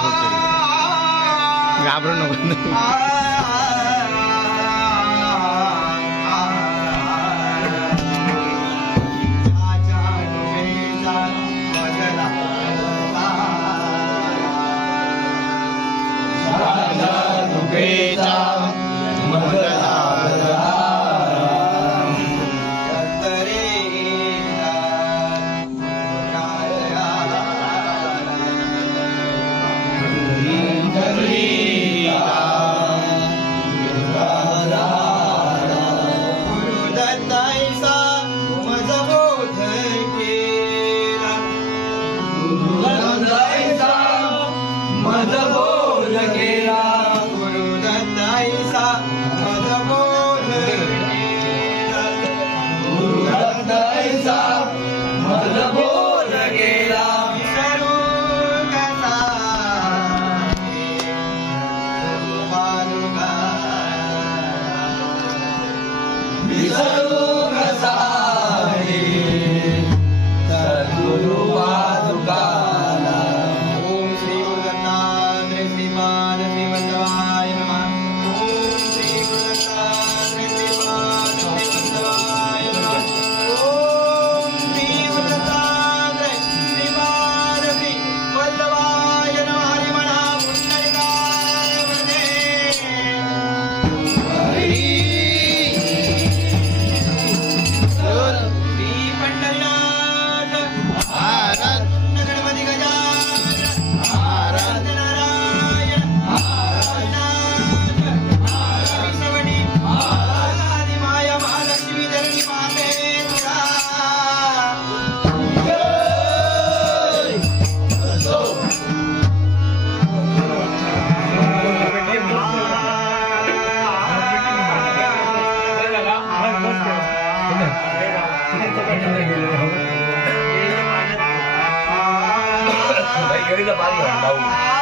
photo photo ગાભરો no 佢呢个版型好。